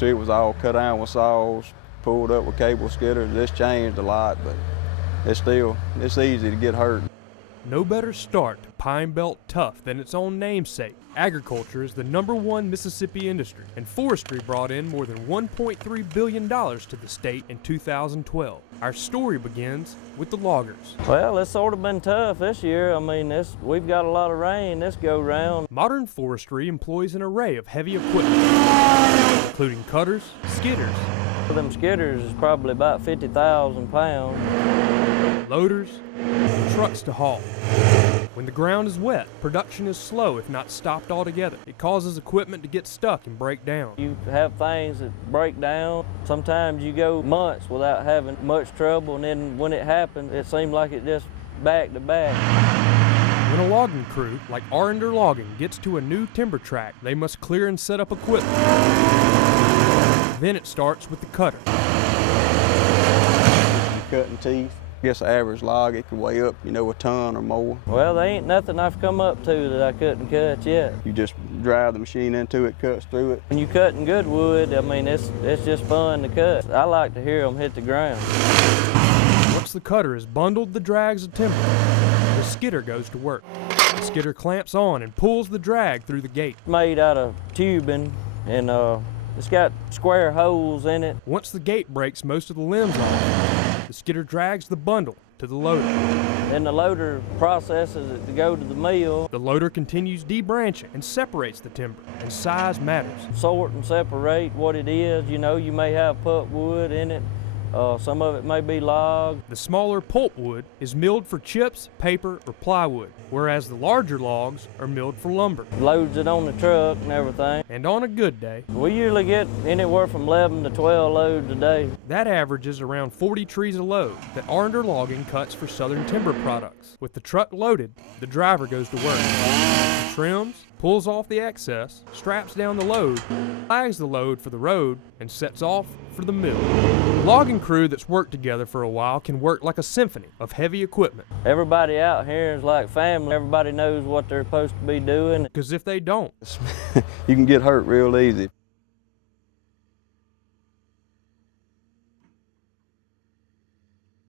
to, it was all cut down with saws, pulled up with cable skidders. It's changed a lot, but it's easy to get hurt. No better start to Pine Belt tough than its own namesake. Agriculture is the #1 Mississippi industry, and forestry brought in more than $1.3 billion to the state in 2012. Our story begins with the loggers. Well, it's sort of been tough this year. I mean, we've got a lot of rain this go round. Modern forestry employs an array of heavy equipment, including cutters, skidders. Them skidders is probably about 50,000 pounds. Loaders, and trucks to haul. When the ground is wet, production is slow if not stopped altogether. It causes equipment to get stuck and break down. You have things that break down. Sometimes you go months without having much trouble, and then when it happens, it seems like it just back to back. When a logging crew, like Arender Logging, gets to a new timber tract, they must clear and set up equipment. Then it starts with the cutter. Cutting teeth. I guess the average log, it could weigh up, a ton or more. Well, there ain't nothing I've come up to that I couldn't cut yet. You just drive the machine into it, cuts through it. When you're cutting good wood, I mean, it's just fun to cut. I like to hear them hit the ground. Once the cutter has bundled the drags of timber, the skidder goes to work. The skidder clamps on and pulls the drag through the gate. Made out of tubing, and it's got square holes in it. Once the gate breaks most of the limbs off, the skidder drags the bundle to the loader. Then the loader processes it to go to the mill. The loader continues debranching and separates the timber, and size matters. Sort and separate what it is. You may have pulpwood in it. Some of it may be log. The smaller pulpwood is milled for chips, paper, or plywood, whereas the larger logs are milled for lumber. Loads it on the truck and everything. And on a good day, we usually get anywhere from 11 to 12 loads a day. That averages around 40 trees a load that Arender Logging cuts for Southern Timber Products. With the truck loaded, the driver goes to work. He trims, pulls off the excess, straps down the load, flags the load for the road, and sets off for the mill. A logging crew that's worked together for a while can work like a symphony of heavy equipment. Everybody out here is like family. Everybody knows what they're supposed to be doing. Because if they don't, you can get hurt real easy.